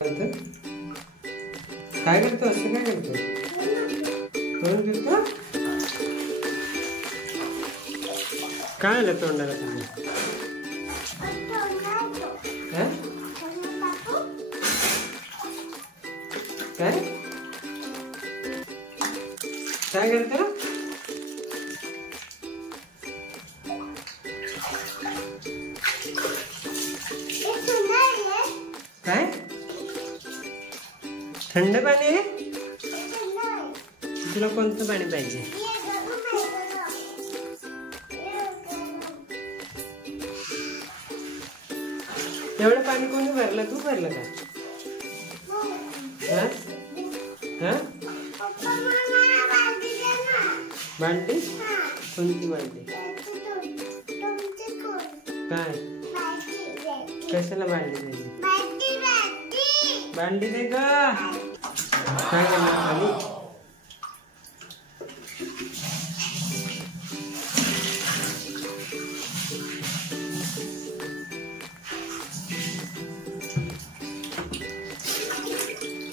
काय करतो असं काय करतो तोंड करतो काय आलं तोंडाला तुझ्या काय काय करतो काय थंड पाणी आहे तुला कोणतं पाणी पाहिजे एवढं पाणी कोणी भरलं तू भरलं का हा हा बाल्टी कोणती बाल्टी काय कशाला बाल्टी पाहिजे बाल्टी दे का काय करणार खाली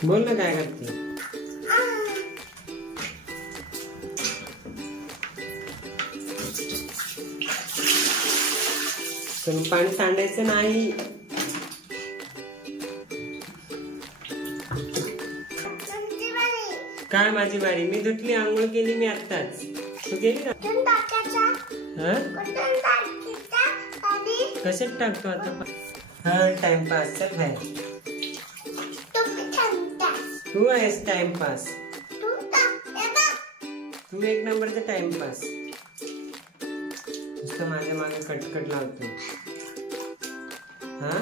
बोल ना काय करते पण पाणी सांडायचं नाही काय माझी बारी मी धुतली आंघोळ केली मी आत्ताच तू केली ना कशात टाकतो आता हा टाइमपास चल बाहेर तू आहेस टाइमपास तू एक नंबरचा टाइमपास नुसतं माझ्या मागे कटकट लावतो हा